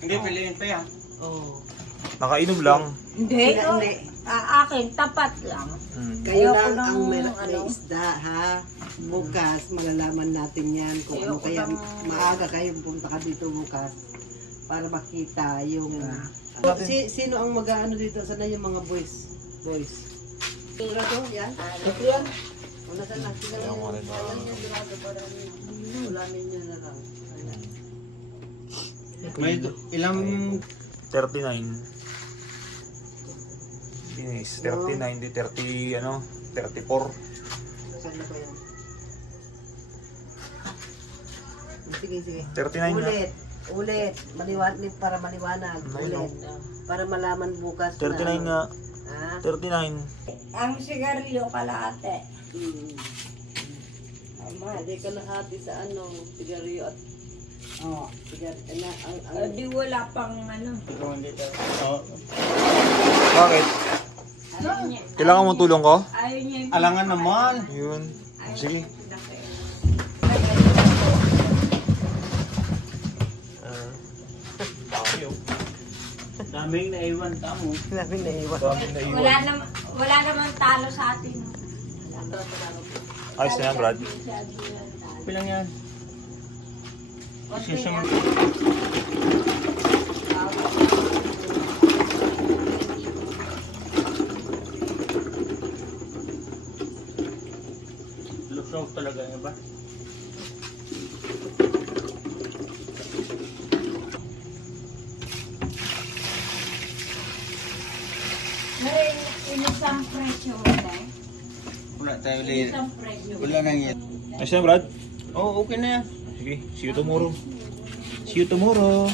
Hindi, piliin pa yan. Oo. Nakainom lang. Hindi. Sila, hindi. Akin, tapat lang. Kayo Ayoko lang ang ng, may ano, isda, ha? Bukas, malalaman natin yan kung ano. Ayoko Kaya ng- maaga kayo punta ka dito bukas para makita yung... sino ang mag-ano dito? Sana yung mga boys? Boys. Tura to, yan? Ito yan? Una ka na. Sila Ayaw mo rin. Ayan yung grado para wala ninyo na lang. Ayan. May ilang... 39. Binis, 39, di 30, ano, 34. Saan na ba yan? Sige, sige. 39 na. Ulit. Maliwanag para maliwanag. Ayun, Ulit. Para malaman bukas 39 nga. Ha? 39. Ang sigarilyo kalahati. Hindi ka lahati sa ano, sigarilyo at sigarilyo. Di wala pang ano. Bakit? Ayaw niya. Kailangan mong tulong ko? Ayaw niya. Alangan naman. Yun. Sige. Daming naiwan tamo. Daming naiwan. Daming naiwan. Wala naman talo sa atin. Ayos na yan, Brad. Pilang yan? Susunod. Lusog talaga yun ba? Ngayon, inisang presyo mo tayo. Wala tayo ulit. Inisang presyo. Wala nang yan. Ayos na yan, Brad. Oo, okay na yan. Sige, see you tomorrow. See you tomorrow.